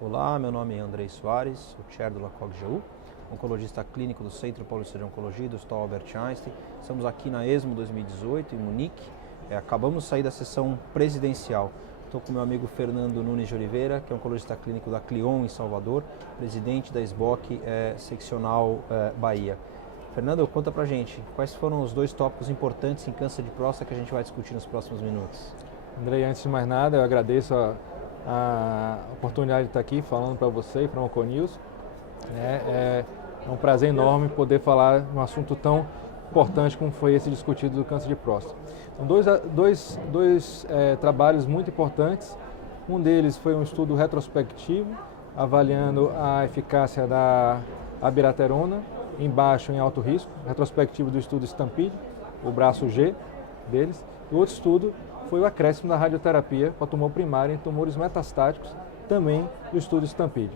Olá, meu nome é Andrei Soares, sou chair do LACOG-GU, oncologista clínico do Centro Paulista de Oncologia do Hospital Albert Einstein. Estamos aqui na ESMO 2018, em Munique. Acabamos de sair da sessão presidencial. Estou com meu amigo Fernando Nunes de Oliveira, que é oncologista clínico da Clion em Salvador, presidente da SBOC seccional Bahia. Fernando, conta pra gente, quais foram os dois tópicos importantes em câncer de próstata que a gente vai discutir nos próximos minutos? Andrei, antes de mais nada, eu agradeço a oportunidade de estar aqui falando para você e para o Onconews. É um prazer enorme poder falar de um assunto tão importante como foi esse discutido do câncer de próstata. Então, dois trabalhos muito importantes. Um deles foi um estudo retrospectivo, avaliando a eficácia da abiraterona em baixo e em alto risco, retrospectivo do estudo Stampede, o braço G deles. E o outro estudo foi o acréscimo da radioterapia para tumor primário em tumores metastáticos, também do estudo Stampede.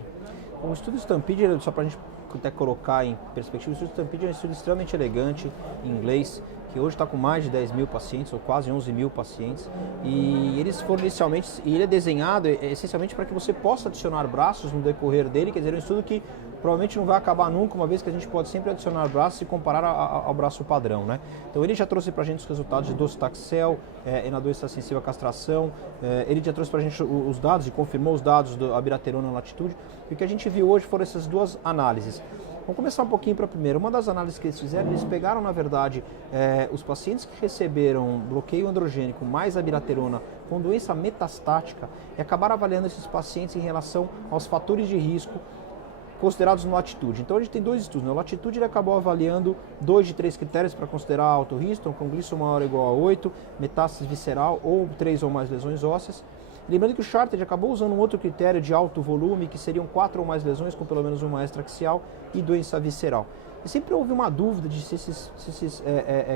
O estudo Stampede, só para a gente até colocar em perspectiva, o estudo Stampede é um estudo extremamente elegante, em inglês, que hoje está com mais de 10 mil pacientes, ou quase 11 mil pacientes, e eles foram inicialmente, e ele é desenhado essencialmente para que você possa adicionar braços no decorrer dele, quer dizer, é um estudo que provavelmente não vai acabar nunca, uma vez que a gente pode sempre adicionar braços e comparar ao braço padrão, né? Então ele já trouxe para a gente os resultados de docetaxel, na doença sensível à castração, ele já trouxe para a gente os dados e confirmou os dados da abiraterona na latitude, e o que a gente viu hoje foram essas duas análises. Vamos começar um pouquinho para a primeira. Uma das análises que eles fizeram, eles pegaram, na verdade, os pacientes que receberam bloqueio androgênico mais abiraterona com doença metastática e acabaram avaliando esses pacientes em relação aos fatores de risco considerados no Latitude. Então a gente tem dois estudos. No Latitude ele acabou avaliando 2 de 3 critérios para considerar alto risco, com glico maior ou igual a 8, metástase visceral ou 3 ou mais lesões ósseas. Lembrando que o Charted acabou usando um outro critério de alto volume, que seriam 4 ou mais lesões com pelo menos uma extraaxial e doença visceral. E sempre houve uma dúvida de se esses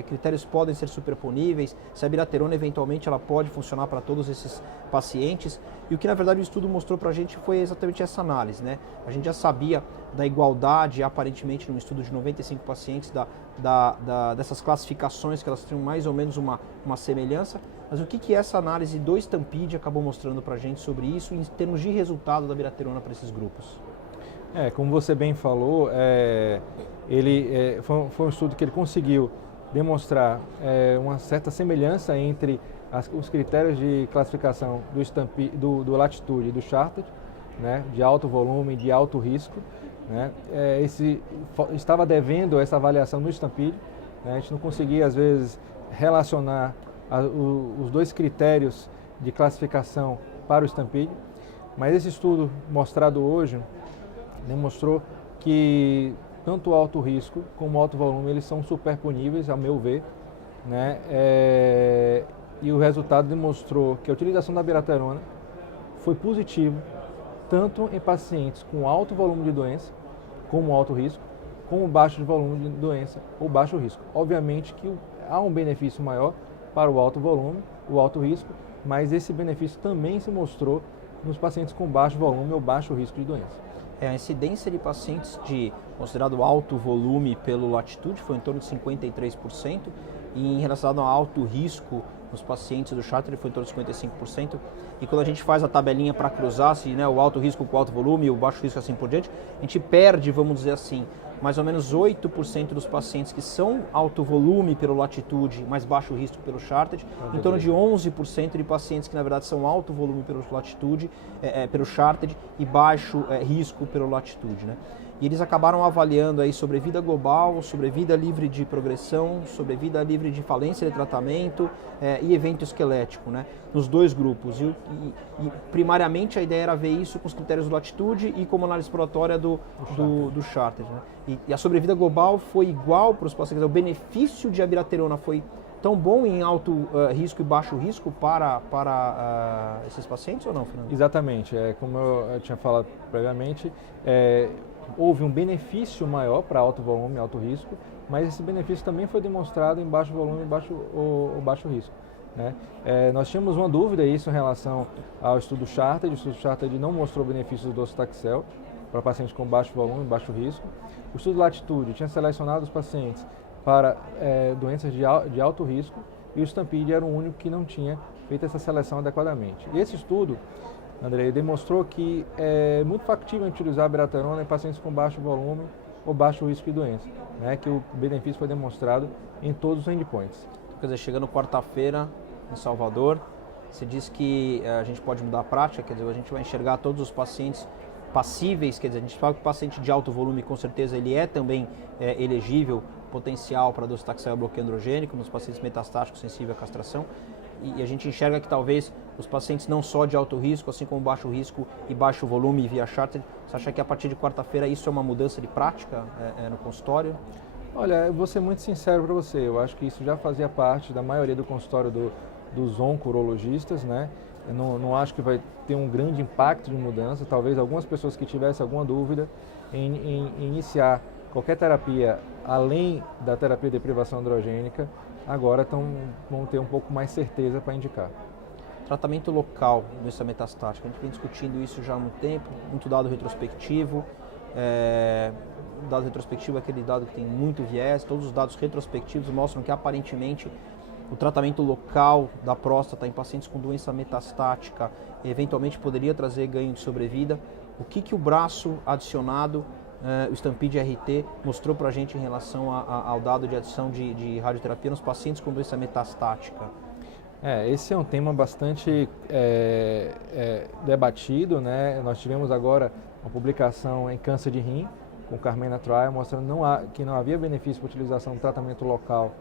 critérios podem ser superponíveis, se a abiraterona eventualmente ela pode funcionar para todos esses pacientes. E o que na verdade o estudo mostrou para a gente foi exatamente essa análise, né? A gente já sabia da igualdade, aparentemente num estudo de 95 pacientes, dessas classificações, que elas tinham mais ou menos uma semelhança. Mas o que essa análise do Stampede acabou mostrando para a gente sobre isso em termos de resultado da abiraterona para esses grupos? Como você bem falou, foi um estudo que ele conseguiu demonstrar uma certa semelhança entre os critérios de classificação do Latitude e do Charted, né, de alto volume, de alto risco. Né, estava devendo essa avaliação no Stampede, né, a gente não conseguia, às vezes, relacionar os dois critérios de classificação para o Stampede, mas esse estudo mostrado hoje demonstrou que tanto o alto risco como o alto volume eles são superponíveis, ao meu ver, né? E o resultado demonstrou que a utilização da abiraterona foi positivo tanto em pacientes com alto volume de doença, como alto risco, como baixo volume de doença ou baixo risco. Obviamente que há um benefício maior para o alto volume, o alto risco, mas esse benefício também se mostrou nos pacientes com baixo volume ou baixo risco de doença. A incidência de pacientes de considerado alto volume pelo Latitude foi em torno de 53%, e em relação ao alto risco nos pacientes do Charter foi em torno de 55%. E quando a gente faz a tabelinha para cruzar se, né, o alto risco com o alto volume e o baixo risco assim por diante, a gente perde, vamos dizer assim, mais ou menos 8% dos pacientes que são alto volume pelo Latitude, mais baixo risco pelo Charted, em torno de 11% de pacientes que na verdade são alto volume pelo Latitude, pelo Charted e baixo risco pelo Latitude, né? E eles acabaram avaliando aí sobrevida global, sobrevida livre de progressão, sobrevida livre de falência de tratamento e evento esquelético, né? Nos dois grupos. E primariamente a ideia era ver isso com os critérios do Latitude e como análise exploratória do Charted, né? E a sobrevida global foi igual para os pacientes. O benefício de abiraterona foi tão bom em alto risco e baixo risco para esses pacientes ou não, Fernando? Exatamente. Como eu tinha falado previamente, houve um benefício maior para alto volume e alto risco, mas esse benefício também foi demonstrado em baixo volume e baixo risco. né? Nós tínhamos uma dúvida isso em relação ao estudo Charted. O estudo Charted não mostrou benefícios do docetaxel para pacientes com baixo volume, baixo risco. O estudo Latitude tinha selecionado os pacientes para doenças de alto risco e o Stampede era o único que não tinha feito essa seleção adequadamente. E esse estudo, André, demonstrou que é muito factível utilizar a biraterona em pacientes com baixo volume ou baixo risco de doença, né? Que o benefício foi demonstrado em todos os endpoints. Quer dizer, chegando quarta-feira em Salvador, você disse que a gente pode mudar a prática, quer dizer, a gente vai enxergar todos os pacientes passíveis, quer dizer, a gente fala que o paciente de alto volume, com certeza, ele é também elegível, potencial para docetaxel bloqueio androgênico, nos pacientes metastáticos sensíveis à castração, e a gente enxerga que talvez os pacientes não só de alto risco, assim como baixo risco e baixo volume via Charted, você acha que a partir de quarta-feira isso é uma mudança de prática no consultório? Olha, eu vou ser muito sincero para você, eu acho que isso já fazia parte da maioria do consultório dos onco-urologistas, né? Eu não acho que vai ter um grande impacto de mudança, talvez algumas pessoas que tivessem alguma dúvida em iniciar qualquer terapia além da terapia de privação androgênica, agora vão ter um pouco mais certeza para indicar. Tratamento local, doença metastática, a gente vem discutindo isso já há muito tempo, muito dado retrospectivo. Dado retrospectivo é aquele dado que tem muito viés, todos os dados retrospectivos mostram que aparentemente o tratamento local da próstata em pacientes com doença metastática eventualmente poderia trazer ganho de sobrevida. O que o braço adicionado, o Stampede RT, mostrou para a gente em relação ao dado de adição de radioterapia nos pacientes com doença metastática? Esse é um tema bastante debatido, né? Nós tivemos agora uma publicação em câncer de rim, com o Carmena Trial, mostrando que não havia benefício para a utilização do tratamento local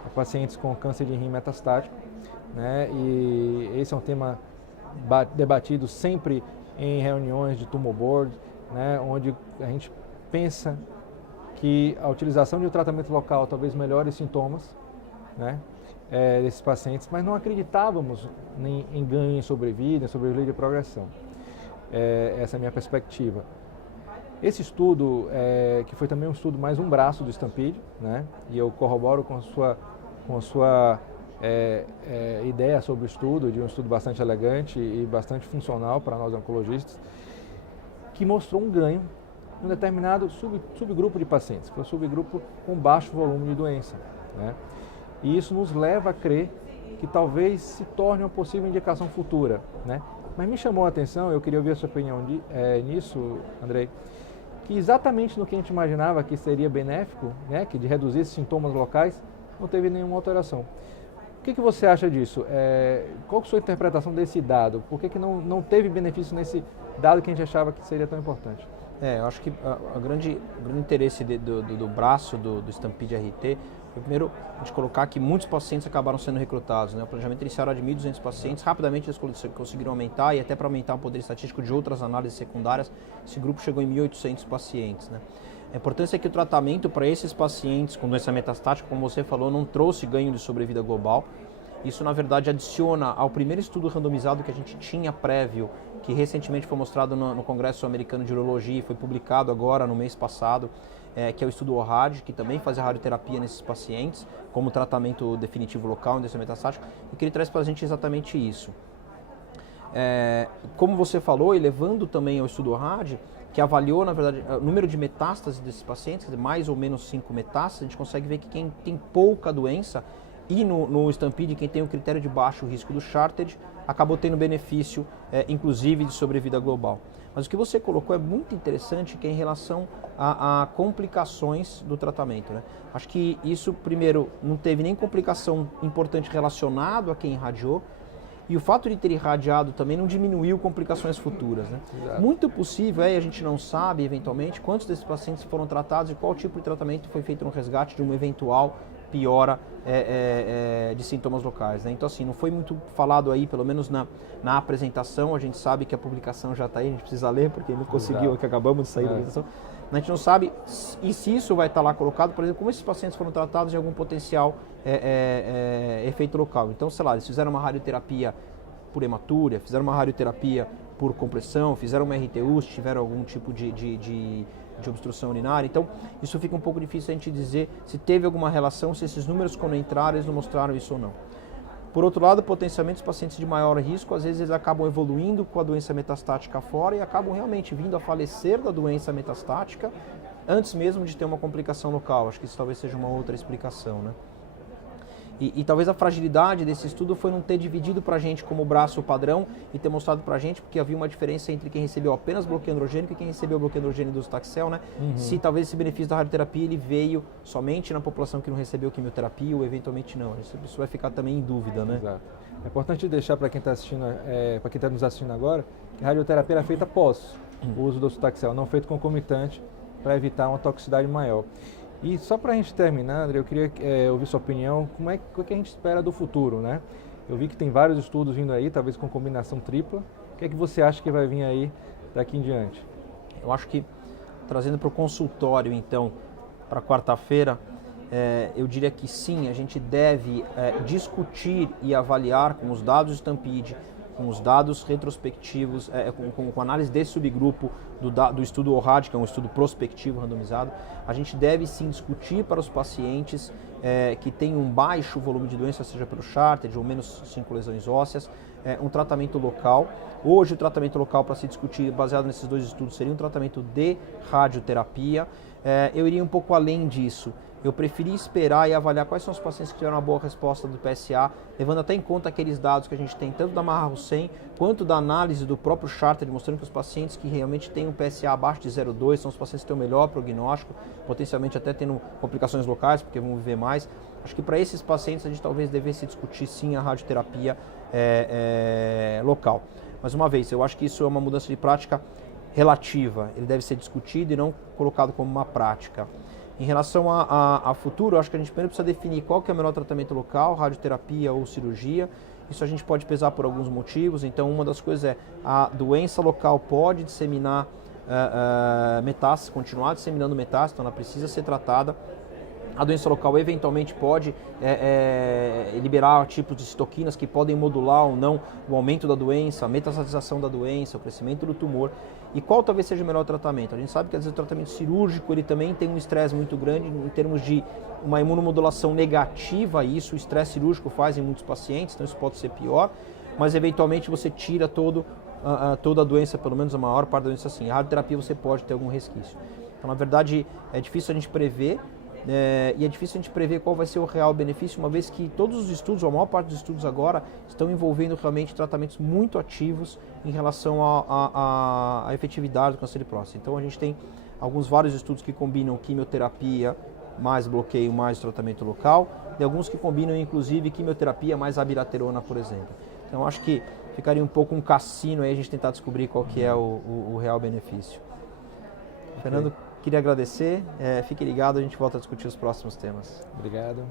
para pacientes com câncer de rim metastático, né? E esse é um tema debatido sempre em reuniões de tumor board, né? Onde a gente pensa que a utilização de um tratamento local talvez melhore os sintomas, né? Desses pacientes, mas não acreditávamos em ganho em sobrevida, em sobrevida de progressão. Essa é a minha perspectiva. Esse estudo, que foi também um estudo mais um braço do Stampede, né? E eu corroboro com a sua ideia sobre o estudo, de um estudo bastante elegante e bastante funcional para nós oncologistas, que mostrou um ganho em um determinado subgrupo de pacientes, foi o subgrupo com baixo volume de doença, né? E isso nos leva a crer que talvez se torne uma possível indicação futura, né? Mas me chamou a atenção, eu queria ouvir a sua opinião nisso, Andrei, que exatamente no que a gente imaginava que seria benéfico, né, que de reduzir esses sintomas locais, não teve nenhuma alteração. O que você acha disso? Qual que é a sua interpretação desse dado? Por que não teve benefício nesse dado que a gente achava que seria tão importante? Eu acho que o grande interesse do braço do Stampede RT foi, primeiro, a gente colocar que muitos pacientes acabaram sendo recrutados, né? O planejamento inicial era de 1.200 pacientes, rapidamente eles conseguiram aumentar, e até para aumentar o poder estatístico de outras análises secundárias, esse grupo chegou em 1.800 pacientes, né? A importância é que o tratamento para esses pacientes com doença metastática, como você falou, não trouxe ganho de sobrevida global. Isso, na verdade, adiciona ao primeiro estudo randomizado que a gente tinha prévio, que recentemente foi mostrado no Congresso Americano de Urologia e foi publicado agora no mês passado, que é o estudo ORAD, que também faz a radioterapia nesses pacientes, como tratamento definitivo local em doença metastática, e que ele traz para a gente exatamente isso. Como você falou, e levando também ao estudo ORAD, que avaliou, na verdade, o número de metástases desses pacientes, mais ou menos 5 metástases, a gente consegue ver que quem tem pouca doença, e no Stampede, quem tem o critério de baixo risco do Charted, acabou tendo benefício, inclusive, de sobrevida global. Mas o que você colocou é muito interessante, que é em relação a complicações do tratamento, né? Acho que isso, primeiro, não teve nem complicação importante relacionada a quem irradiou, e o fato de ter irradiado também não diminuiu complicações futuras, né? Muito possível, a gente não sabe, eventualmente, quantos desses pacientes foram tratados e qual tipo de tratamento foi feito no resgate de uma eventual piora de sintomas locais, né? Então, assim, não foi muito falado aí, pelo menos na apresentação. A gente sabe que a publicação já está aí, a gente precisa ler, porque não conseguiu, que acabamos de sair da apresentação. A gente não sabe se isso vai estar lá colocado, por exemplo, como esses pacientes foram tratados em algum potencial efeito local. Então, sei lá, eles fizeram uma radioterapia por hematúria, fizeram uma radioterapia por compressão, fizeram uma RTU, se tiveram algum tipo de obstrução urinária. Então, isso fica um pouco difícil a gente dizer se teve alguma relação, se esses números, quando entraram, eles não mostraram isso ou não. Por outro lado, potencialmente os pacientes de maior risco, às vezes eles acabam evoluindo com a doença metastática fora e acabam realmente vindo a falecer da doença metastática antes mesmo de ter uma complicação local. Acho que isso talvez seja uma outra explicação, né? E talvez a fragilidade desse estudo foi não ter dividido para a gente como braço padrão e ter mostrado para a gente, porque havia uma diferença entre quem recebeu apenas bloqueio androgênico e quem recebeu bloqueio androgênico do Taxel, né? Se talvez esse benefício da radioterapia ele veio somente na população que não recebeu quimioterapia ou eventualmente não. Isso vai ficar também em dúvida, né? Exato. É importante deixar para quem está assistindo, para quem está nos assistindo agora, que a radioterapia era feita após o uso do Taxel, não feito concomitante para evitar uma toxicidade maior. E só para a gente terminar, André, eu queria ouvir sua opinião, o que a gente espera do futuro, né? Eu vi que tem vários estudos vindo aí, talvez com combinação tripla. O que é que você acha que vai vir aí daqui em diante? Eu acho que, trazendo para o consultório, então, para quarta-feira, eu diria que sim, a gente deve discutir e avaliar com os dados de Stampede, com os dados retrospectivos, com análise desse subgrupo do estudo ORAD, que é um estudo prospectivo randomizado, a gente deve sim discutir para os pacientes que têm um baixo volume de doença, seja pelo Charted ou menos 5 lesões ósseas, um tratamento local. Hoje o tratamento local para se discutir, baseado nesses dois estudos, seria um tratamento de radioterapia. Eu iria um pouco além disso. Eu preferi esperar e avaliar quais são os pacientes que tiveram uma boa resposta do PSA, levando até em conta aqueles dados que a gente tem, tanto da Maha-Hussein, quanto da análise do próprio Charter, mostrando que os pacientes que realmente têm um PSA abaixo de 0,2 são os pacientes que têm o melhor prognóstico, potencialmente até tendo complicações locais, porque vão viver mais. Acho que para esses pacientes a gente talvez devesse discutir sim a radioterapia local. Mais uma vez, eu acho que isso é uma mudança de prática relativa, ele deve ser discutido e não colocado como uma prática. Em relação a futuro, acho que a gente primeiro precisa definir qual que é o melhor tratamento local, radioterapia ou cirurgia. Isso a gente pode pesar por alguns motivos. Então, uma das coisas é a doença local pode disseminar metástase, continuar disseminando metástase, então ela precisa ser tratada. A doença local eventualmente pode liberar tipos de citoquinas que podem modular ou não o aumento da doença, a metastatização da doença, o crescimento do tumor. E qual talvez seja o melhor tratamento? A gente sabe que às vezes o tratamento cirúrgico ele também tem um estresse muito grande em termos de uma imunomodulação negativa, e isso o estresse cirúrgico faz em muitos pacientes, então isso pode ser pior, mas eventualmente você tira toda a doença, pelo menos a maior parte da doença assim. A radioterapia você pode ter algum resquício. Então, na verdade, é difícil a gente prever, e é difícil a gente prever qual vai ser o real benefício, uma vez que todos os estudos, ou a maior parte dos estudos agora, estão envolvendo realmente tratamentos muito ativos em relação à efetividade do câncer de próstata. Então a gente tem vários estudos que combinam quimioterapia mais bloqueio mais tratamento local, e alguns que combinam inclusive quimioterapia mais abiraterona, por exemplo. Então acho que ficaria um pouco um cassino aí a gente tentar descobrir qual que é o real benefício. Fernando, queria agradecer, fique ligado, a gente volta a discutir os próximos temas. Obrigado.